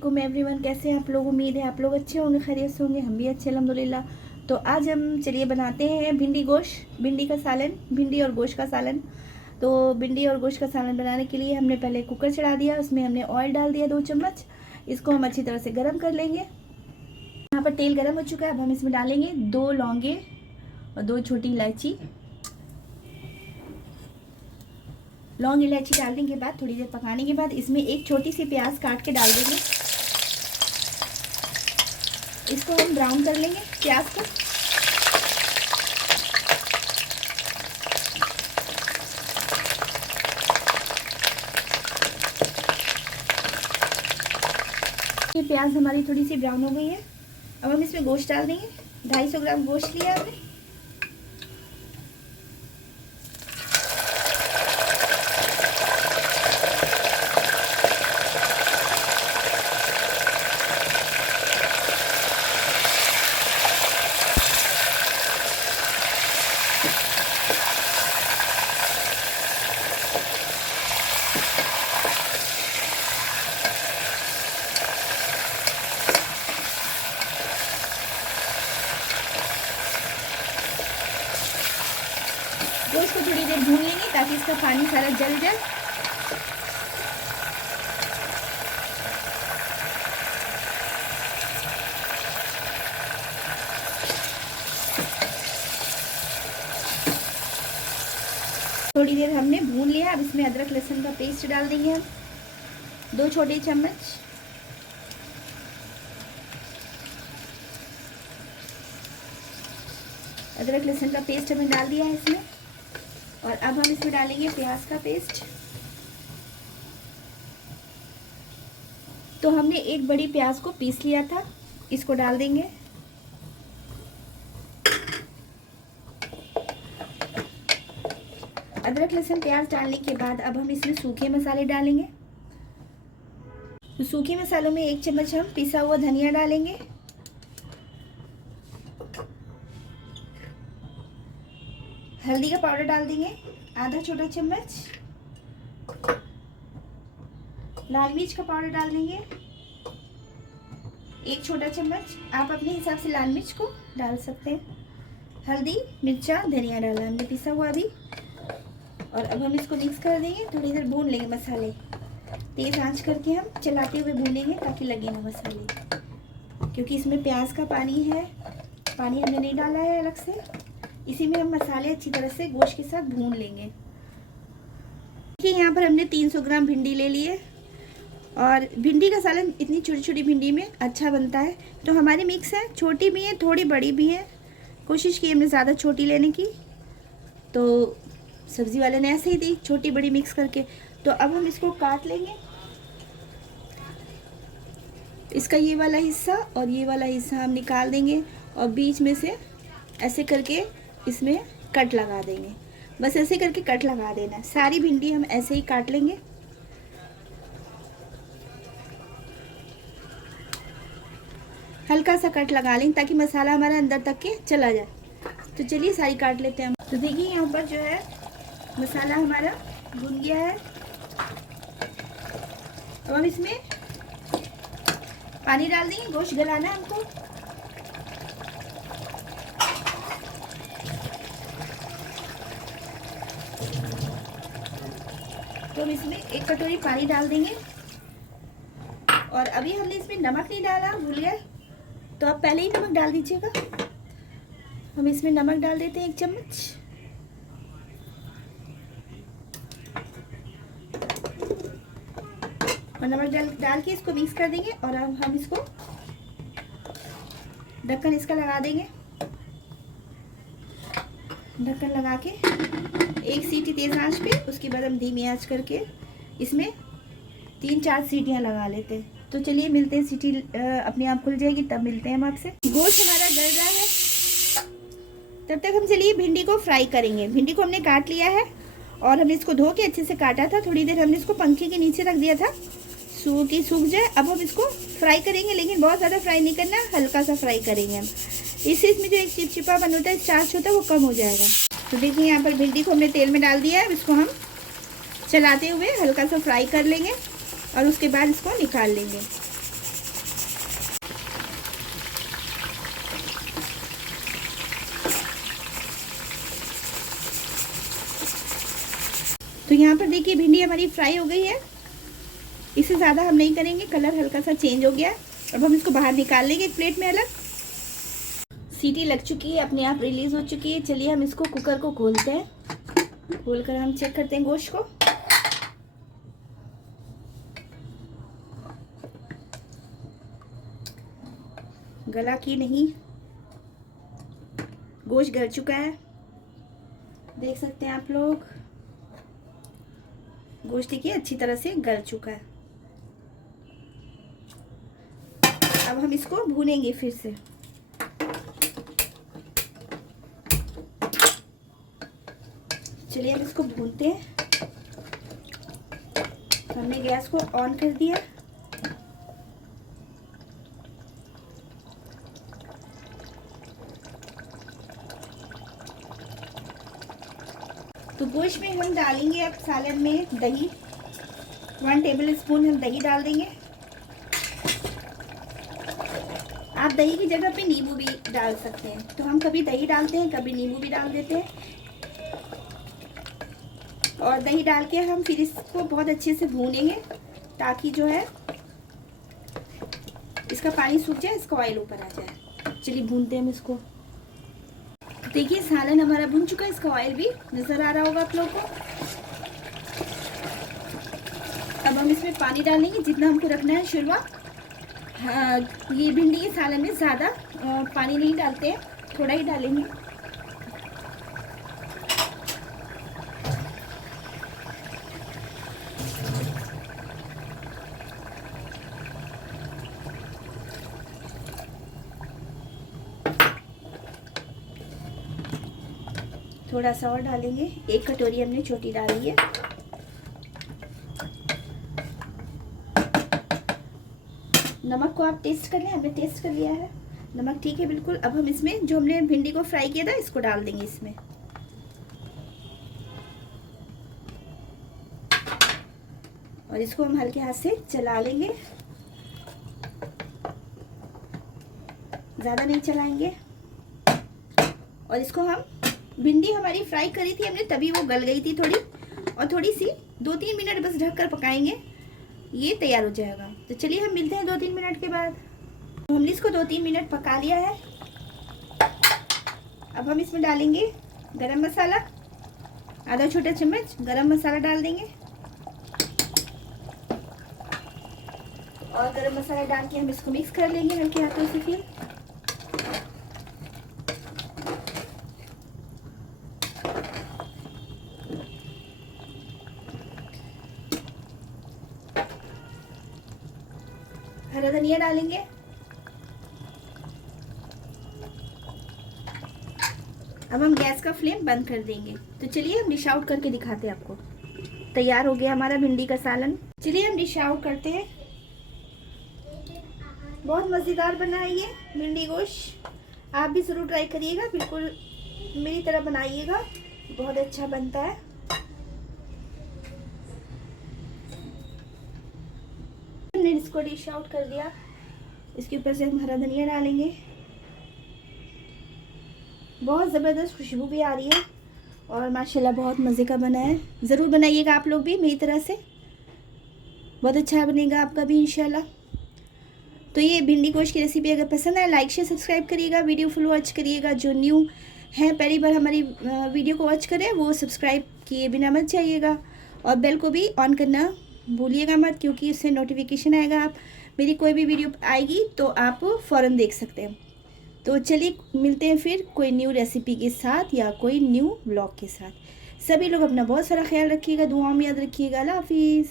वालेकुम एवरीवन, कैसे हैं आप लोग। उम्मीद है आप लोग अच्छे होंगे, खैरियत से होंगे। हम भी अच्छे अल्हम्दुलिल्लाह। तो आज हम चलिए बनाते हैं भिंडी का सालन, भिंडी और गोश्त का सालन। तो भिंडी और गोश्त का सालन बनाने के लिए हमने पहले कुकर चढ़ा दिया, उसमें हमने ऑयल डाल दिया 2 चम्मच। इसको हम अच्छी तरह से गर्म कर लेंगे। यहाँ पर तेल गर्म हो चुका है। अब हम इसमें डालेंगे 2 लौंगे और 2 छोटी इलायची। लौंग इलायची डालने के बाद थोड़ी देर पकाने के बाद इसमें एक छोटी सी प्याज काट के डाल देंगे। इसको हम ब्राउन कर लेंगे प्याज को। ये प्याज हमारी थोड़ी सी ब्राउन हो गई है। अब हम इसमें गोश्त डाल देंगे। 250 ग्राम गोश्त लिया हमने। गोश्त को थोड़ी देर भून लेंगे ताकि इसका पानी सारा जल जाए। थोड़ी देर हमने भून लिया। अब इसमें अदरक लहसुन का पेस्ट डाल देंगे हम 2 छोटे चम्मच। अदरक लहसुन का पेस्ट हमने डाल दिया है इसमें। और अब हम इसमें डालेंगे प्याज का पेस्ट। तो हमने एक बड़ी प्याज को पीस लिया था, इसको डाल देंगे। अदरक लहसुन प्याज डालने के बाद अब हम इसमें सूखे मसाले डालेंगे। तो सूखे मसालों में 1 चम्मच हम पिसा हुआ धनिया डालेंगे। हल्दी का पाउडर डाल देंगे आधा छोटा चम्मच। लाल मिर्च का पाउडर डाल देंगे 1 छोटा चम्मच। आप अपने हिसाब से लाल मिर्च को डाल सकते हैं। हल्दी, मिर्चा, धनिया डाला हमने पिसा हुआ अभी। और अब हम इसको मिक्स कर देंगे। थोड़ी देर भून लेंगे मसाले। तेज आंच करके हम चलाते हुए भूनेंगे ताकि लगे ना मसाले, क्योंकि इसमें प्याज का पानी है। पानी हमने नहीं डाला है अलग से। इसी में हम मसाले अच्छी तरह से गोश्त के साथ भून लेंगे। देखिए यहाँ पर हमने 300 ग्राम भिंडी ले ली है। और भिंडी का सालन इतनी छोटी छोटी भिंडी में अच्छा बनता है। तो हमारी मिक्स है, छोटी भी है थोड़ी बड़ी भी है। कोशिश की हमने ज़्यादा छोटी लेने की, तो सब्ज़ी वाले ने ऐसे ही दी छोटी बड़ी मिक्स करके। तो अब हम इसको काट लेंगे। इसका ये वाला हिस्सा और ये वाला हिस्सा हम निकाल देंगे और बीच में से ऐसे करके इसमें कट लगा देंगे। बस ऐसे करके कट लगा देना। सारी भिंडी हम ऐसे ही काट लेंगे। हल्का सा कट लगा लें ताकि मसाला हमारा अंदर तक के चला जाए। तो चलिए सारी काट लेते हैं। तो देखिए यहाँ पर जो है मसाला हमारा भुन गया है। अब हम इसमें पानी डाल देंगे। गोश्त गलाना है हमको। तो हम इसमें 1 कटोरी पानी डाल देंगे। और अभी हमने इसमें नमक नहीं डाला, भूल गए, तो आप पहले ही नमक डाल दीजिएगा। हम इसमें नमक डाल देते हैं 1 चम्मच। और नमक डाल के इसको मिक्स कर देंगे। और अब हम इसको ढक्कन इसका लगा देंगे। ढक्कन लगा के 1 सीटी तेज आंच पे, उसके बाद हम धीमी आंच करके इसमें 3-4 सीटियां लगा लेते हैं। तो चलिए मिलते हैं, सीटी अपने आप खुल जाएगी तब मिलते हैं हम आपसे। गोश्त हमारा गल रहा है, तब तक हम चलिए भिंडी को फ्राई करेंगे। भिंडी को हमने काट लिया है और हमने इसको धो के अच्छे से काटा था। थोड़ी देर हमने इसको पंखे के नीचे रख दिया था सूख जाए। अब हम इसको फ्राई करेंगे, लेकिन बहुत ज़्यादा फ्राई नहीं करना, हल्का सा फ्राई करेंगे हम। इससे इसमें जो एक चिपचिपापन होता है, स्टार्च होता है, वो कम हो जाएगा। तो देखिए यहाँ पर भिंडी को हमने तेल में डाल दिया है। अब इसको हम चलाते हुए हल्का सा फ्राई कर लेंगे और उसके बाद इसको निकाल लेंगे। तो यहाँ पर देखिए भिंडी हमारी फ्राई हो गई है। इससे ज़्यादा हम नहीं करेंगे, कलर हल्का सा चेंज हो गया है। अब हम इसको बाहर निकाल लेंगे एक प्लेट में अलग। सीटी लग चुकी है, अपने आप रिलीज़ हो चुकी है। चलिए हम इसको कुकर को खोलते हैं। खोल कर हम चेक करते हैं गोश्त को। गला की नहीं, गोश्त गल चुका है, देख सकते हैं आप लोग। गोश्त देखिए अच्छी तरह से गल चुका है। अब हम इसको भूनेंगे फिर से। चलिए हम इसको भूनते हैं। हमने गैस को ऑन कर दिया। तो गोश्त में हम डालेंगे अब सालन में दही। 1 टेबल स्पून हम दही डाल देंगे। आप दही की जगह पे नींबू भी डाल सकते हैं। तो हम कभी दही डालते हैं, कभी नींबू भी डाल देते हैं। और दही डाल के हम फिर इसको बहुत अच्छे से भूनेंगे ताकि जो है इसका पानी सूख जाए, इसका ऑयल ऊपर आ जाए। चलिए भूनते हैं हम इसको। देखिए सालन हमारा भुन चुका है, इसका ऑयल भी नजर आ रहा होगा आप लोगों को। अब हम इसमें पानी डालेंगे जितना हमको रखना है शुरुआत। हाँ, ये भिंडी के सालन में ज़्यादा पानी नहीं डालते हैं, थोड़ा ही डालेंगे। थोड़ा सा और डालेंगे। 1 कटोरी हमने छोटी डाली है। नमक को आप टेस्ट कर लें, हमने टेस्ट कर लिया है, नमक ठीक है बिल्कुल। अब हम इसमें जो हमने भिंडी को फ्राई किया था इसको डाल देंगे इसमें। और इसको हम हल्के हाथ से चला लेंगे, ज़्यादा नहीं चलाएंगे। और इसको हम, भिंडी हमारी फ्राई करी थी हमने तभी वो गल गई थी थोड़ी, और थोड़ी सी 2-3 मिनट बस ढककर पकाएंगे, ये तैयार हो जाएगा। तो चलिए हम मिलते हैं 2-3 मिनट के बाद। तो हमने इसको 2-3 मिनट पका लिया है। अब हम इसमें डालेंगे गरम मसाला, आधा छोटा चम्मच गरम मसाला डाल देंगे। और गरम मसाला डाल के हम इसको मिक्स कर लेंगे हल्के हाथों से। फिर हरा धनिया डालेंगे। अब हम गैस का फ्लेम बंद कर देंगे। तो चलिए हम डिश आउट करके दिखाते हैं आपको। तैयार हो गया हमारा भिंडी का सालन। चलिए हम डिश आउट करते हैं। बहुत मज़ेदार बना है ये भिंडी गोश्त। आप भी ज़रूर ट्राई करिएगा, बिल्कुल मेरी तरह बनाइएगा, बहुत अच्छा बनता है। हमने इसको डिश आउट कर दिया। इसके ऊपर से हम हरा धनिया डालेंगे। बहुत ज़बरदस्त खुशबू भी आ रही है और माशाल्लाह बहुत मज़े का बना है। ज़रूर बनाइएगा आप लोग भी मेरी तरह से, बहुत अच्छा बनेगा आपका भी इंशाल्लाह। तो ये भिंडी गोश्त की रेसिपी अगर पसंद आए लाइक शेयर सब्सक्राइब करिएगा, वीडियो फुल वॉच करिएगा। जो न्यू है पहली बार हमारी वीडियो को वॉच करें वो सब्सक्राइब किए बिना मत जाइएगा, और बेल को भी ऑन करना भूलिएगा मत, क्योंकि उससे नोटिफिकेशन आएगा। आप मेरी कोई भी वीडियो आएगी तो आप फ़ौरन देख सकते हैं। तो चलिए मिलते हैं फिर कोई न्यू रेसिपी के साथ या कोई न्यू ब्लॉग के साथ। सभी लोग अपना बहुत सारा ख्याल रखिएगा, दुआओं में याद रखिएगा। अल्लाह हाफिज़।